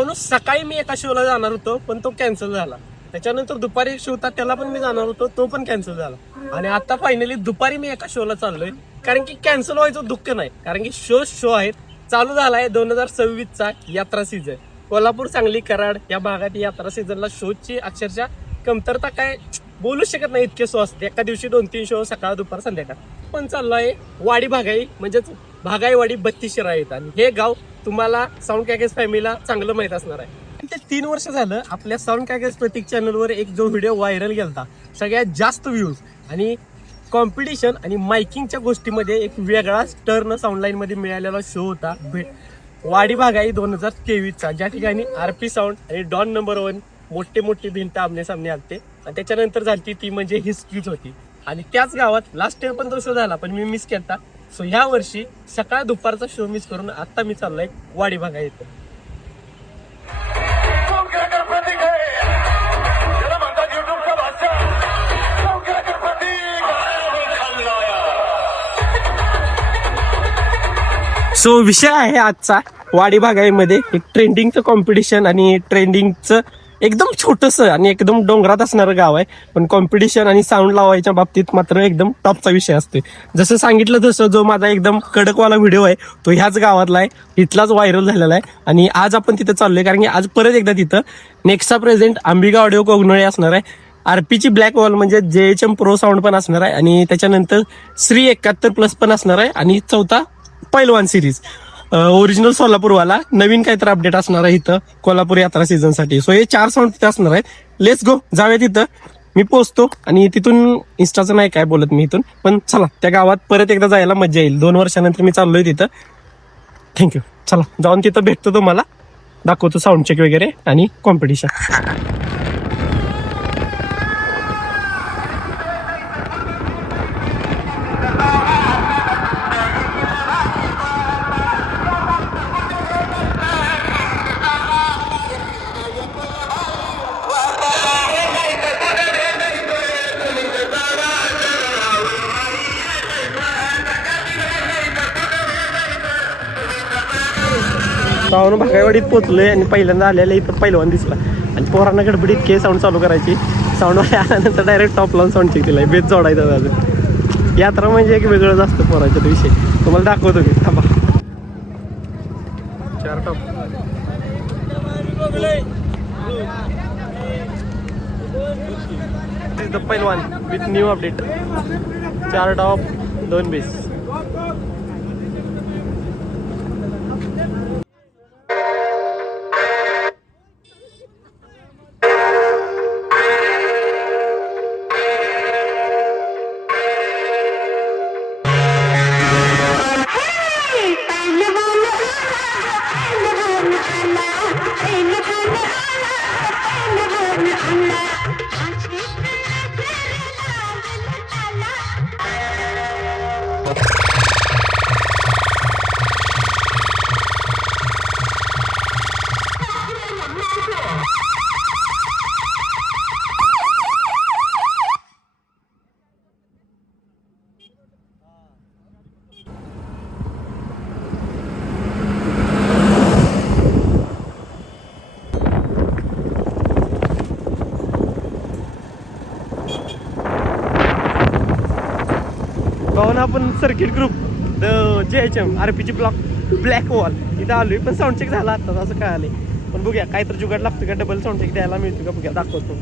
भावनो सकाळी मी एका शोला जाणार होतो पण तो कॅन्सल झाला. त्याच्यानंतर दुपारी एक शो होता त्याला पण मी जाणार होतो, तो पण कॅन्सल झाला. आणि आता फायनली दुपारी मी एका शोला चाललोय, कारण की कॅन्सल व्हायचं दुःख नाही, कारण की शो आहेत. चालू झालाय 2026चा यात्रा सीझन. कोल्हापूर, सांगली, कराड या भागात यात्रा सीझनला शोची अक्षरशः कमतरता काय बोलू शकत नाही, इतके शो असते. एका दिवशी 2-3 शो, सकाळ, दुपार, संध्याकाळ. पण चाललोय वाडी भागाई, म्हणजेच भागाईवाडी 32 शिराळा येतात. आणि हे गाव तुम्हाला साऊंड कॅगेस फॅमिलीला चांगलं माहित असणार आहे. ते 3 वर्ष झालं आपल्या साऊंड कॅगेस प्रतीक चॅनलवर एक जो व्हिडिओ व्हायरल गेलता, सगळ्यात जास्त व्ह्यूज आणि कॉम्पिटिशन आणि मायकिंगच्या गोष्टीमध्ये एक वेगळाच टर्न साऊंड लाईन मध्ये मिळालेला शो होता वाडी भागाई 2023चा, ज्या ठिकाणी आरपी साऊंड आणि डॉन नंबर 1 मोठे भिंत आमने सामने आलते. आणि त्याच्यानंतर झाली ती म्हणजे हिस्ट्रीच होती. आणि त्याच गावात लास्ट टाइम पण तो शो झाला, पण मी मिस केला. सो ह्या वर्षी सकाळ दुपारचा शो मिस करून आता मी चाललोय वाडी भागाई येतो. सो विषय आहे आजचा वाडी भागाईमध्ये एक ट्रेंडिंगचं कॉम्पिटिशन आणि ट्रेंडिंगचं एकदम छोटंसं आणि एकदम डोंगरात असणारं गाव आहे, पण कॉम्पिटिशन आणि साऊंड लावायच्या बाबतीत मात्र एकदम टॉपचा विषय असते. जसं सांगितलं तसं जो माझा एकदम कडकवाला व्हिडिओ आहे तो ह्याच गावातला आहे, इथलाच व्हायरल झालेला आहे. आणि आज आपण तिथं चाललोय, कारण की आज परत एकदा तिथं नेक्सा प्रेझेंट अंबिका ऑडिओ कोगनळे असणार आहे. आरपीची ब्लॅक वॉल म्हणजे JHM प्रो साऊंड पण असणार आहे, आणि त्याच्यानंतर श्री 71+ पण असणार आहे. आणि चौथा पैलवान सिरीज ओरिजिनल सोलापूरवाला नवीन काहीतरी अपडेट असणार आहे इथं कोल्हापूर यात्रा सीझन साठी. सो हे 4 साऊंड तिथे असणार आहेत. लेट्स गो, जाऊया तिथं. मी पोहोचतो आणि तिथून इन्स्टाचं नाही काय बोलत मी इथून, पण चला त्या गावात परत एकदा जायला मजा येईल. 2 वर्षानंतर मी चाललोय तिथं. थँक्यू. चला जाऊन तिथं भेटतो, तुम्हाला दाखवतो साऊंड चेक वगैरे आणि कॉम्पिटिशन. साऊंड भागाईवाडीत पोहोचलोय आणि पहिल्यांदा आलेला इथं पैलवान दिसला. आणि पोरांना गडबडीत साऊंड चालू करायची. साऊंडवाले आल्यानंतर डायरेक्ट टॉप लावून साऊंड चेक दिलाय, बेस जोडायचा अजून. यात्रा म्हणजे एक वेगळंच असतं पोरांच्या विषय. तुम्हाला दाखवतो मी, थांबा. 4 टॉप द पैलवान with new update. 4 top 2 base. पाहून आपण सर्किट ग्रुप JHM आरपीची ब्लॅक वॉल इथं आलोय. पण साऊंड चेक झाला आता असं काय आलंय, पण बघूया काहीतरी जुगाड लागतो का, डबल साऊंड चेक द्यायला मिळतो का बघूया, दाखवतो.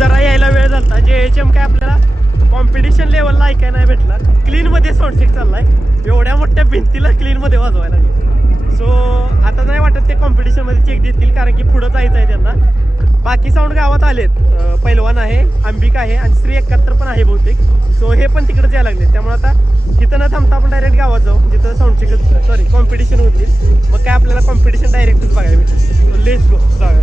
जरा यायला वेळ झाला. JHM काय आपल्याला कॉम्पिटिशन लेवलला ऐकायला नाही भेटला. क्लीनमध्ये साऊंड चेक चाललाय. एवढ्या मोठ्या भिंतीला क्लीनमध्ये वाजवायला लागले. सो आता नाही वाटत ते कॉम्पिटिशनमध्ये चेक देतील, कारण की पुढं जायचं आहे त्यांना. बाकी साऊंड गावात आलेत. पैलवान आहे, अंबिका आहे आणि श्री 71 पण आहे बहुतेक. सो हे पण तिकडे यायला लागले. त्यामुळे आता तिथं न थांबता आपण डायरेक्ट गावात जाऊ, जिथं साऊंड चेक कॉम्पिटिशन होतील. मग काय आपल्याला कॉम्पिटिशन डायरेक्टच बघायला भेटेल. लेट्स गो जाऊया.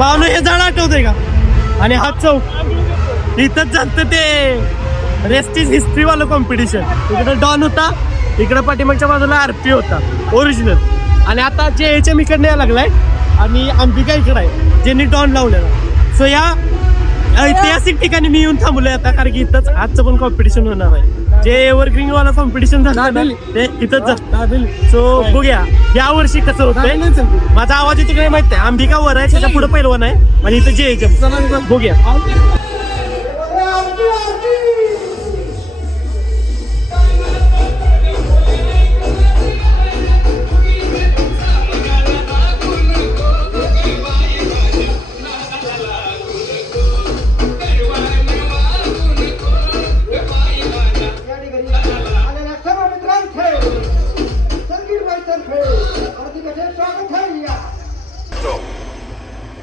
भावनो हे झाड आठवतंय का? आणि हा चौक इथंच झालं ते रेस्ट इज हिस्ट्री वालं कॉम्पिटिशन. इकडे डॉन होता, इकडे पाठीमागच्या बाजूला RP होता ओरिजिनल. आणि आता JHM इकडे यायला लागलाय आणि अंबिका इकडे आहे, ज्यांनी डॉन लावलेला. सो या ऐतिहासिक ठिकाणी मी येऊन थांबलोय आता, कारण की इथंच आजचं पण कॉम्पिटिशन होणार आहे. जे एव्हरग्रीन वाला कॉम्पिटिशन झालं ना ते इथंच जातं. सो बघूया या वर्षी कसं होतंय. माझा आवाज तिकडे माहित आहे. अंबिका वर आहे, त्याच्या पुढे पैलवान आहे आणि इथं JHM. बघूया.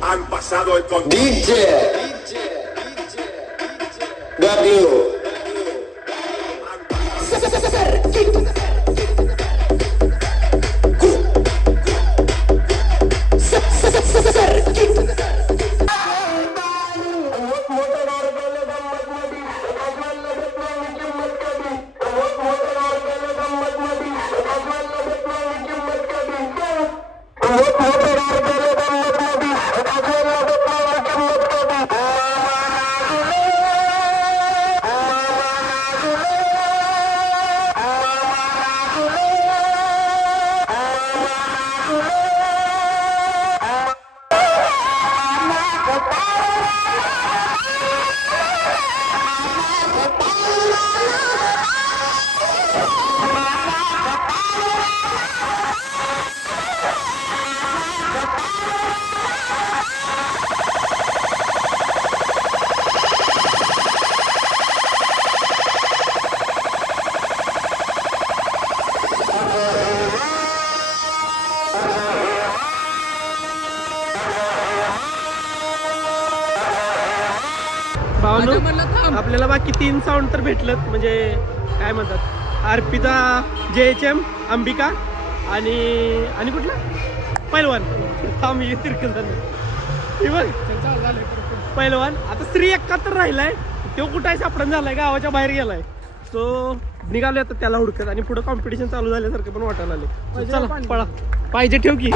Han pasado el con DJ W. आपल्याला बाकी 3 साऊंड तर भेटलं, म्हणजे काय म्हणतात RPचा JHM, अंबिका आणि कुठला पैलवान. पैलवान आता श्री 71 राहिलाय. तो कुठं आहे सापडून झालाय, गावाच्या बाहेर गेलाय. सो निघालो आता त्याला हुडकत, आणि पुढे कॉम्पिटिशन चालू झाल्यासारखं पण वाटायला आले. चला पळा, पाहिजे ठेव की.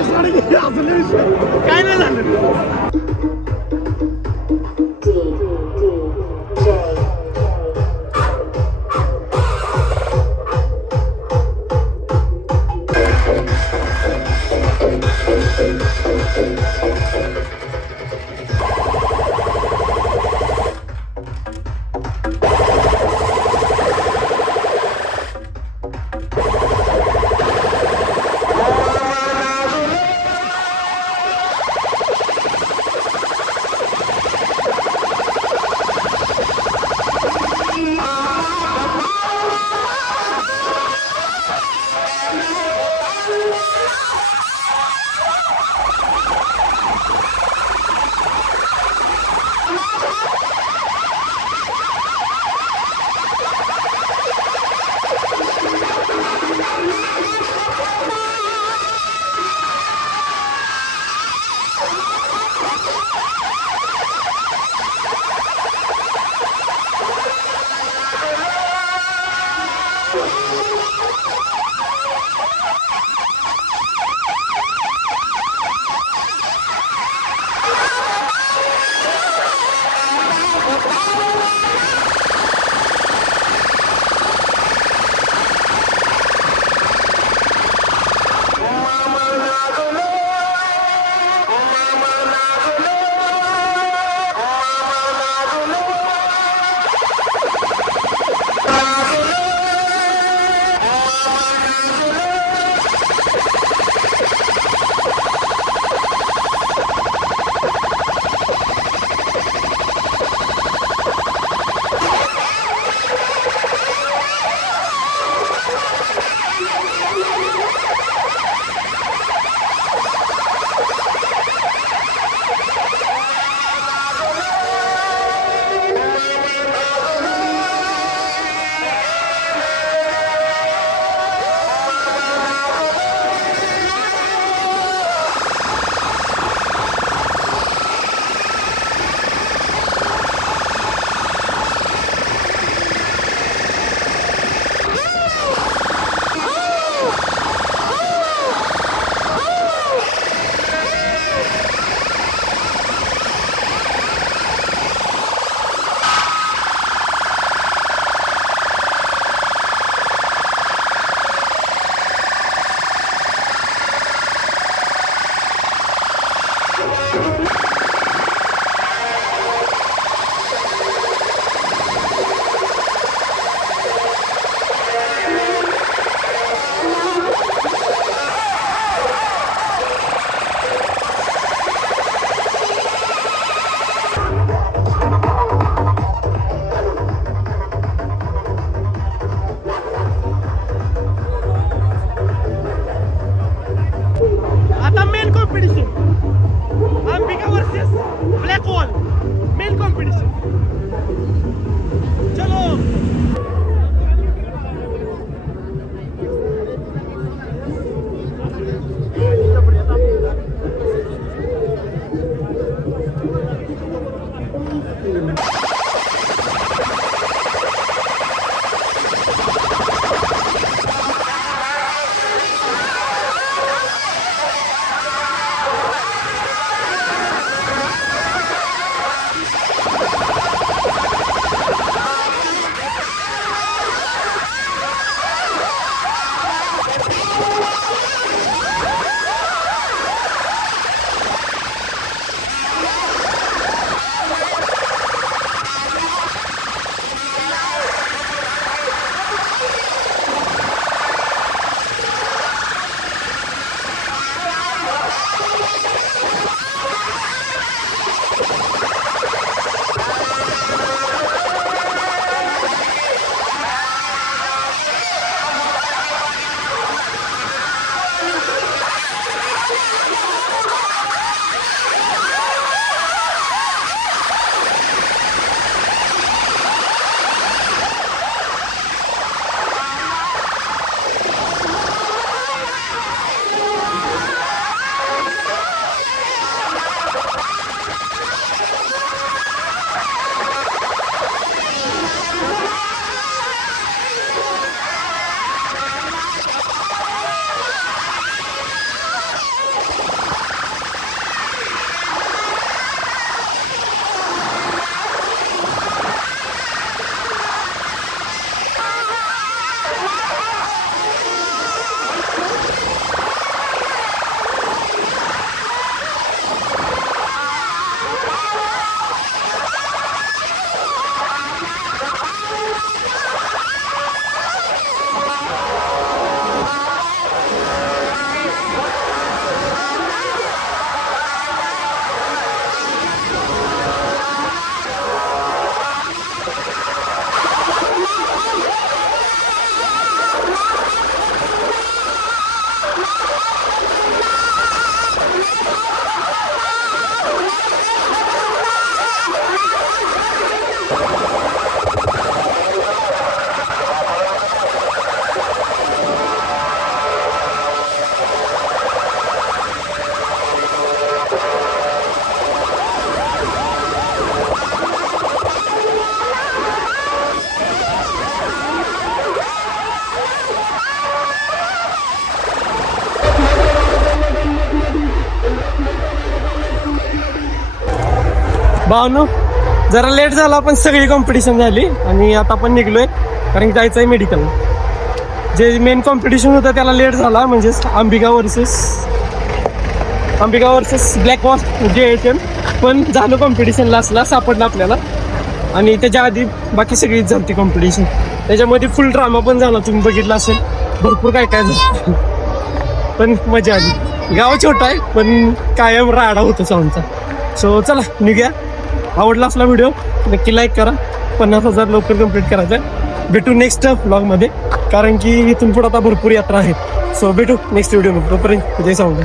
काय नाही झालं. भावनो जरा लेट झाला पण सगळी कॉम्पिटिशन झाली आणि आता आपण निघलोय कारण की जायचं आहे मेडिकल. जे मेन कॉम्पिटिशन होतं त्याला लेट झाला म्हणजेच Ambika versus black wall JHM पण झालं कॉम्पिटिशन लास्टला सापडलं आपल्याला. आणि त्याच्या आधी बाकी सगळीच झाली कॉम्पिटिशन. त्याच्यामध्ये फुल ड्रामा पण झाला, तुम्ही बघितला असेल, भरपूर काय काय झालं पण मजा आली. गाव छोटा आहे पण कायम राडा होतो साऊंडचा. सो चला निघूया. आवडला असला व्हिडिओ नक्की लाईक करा. 50,000 लवकर कंप्लीट करायचं. भेटू नेक्स्ट व्लॉगमध्ये कारण की इथून पुढे आता भरपूर यात्रा आहेत. सो भेटू नेक्स्ट व्हिडिओ. तोपर्यंत जय साऊंड.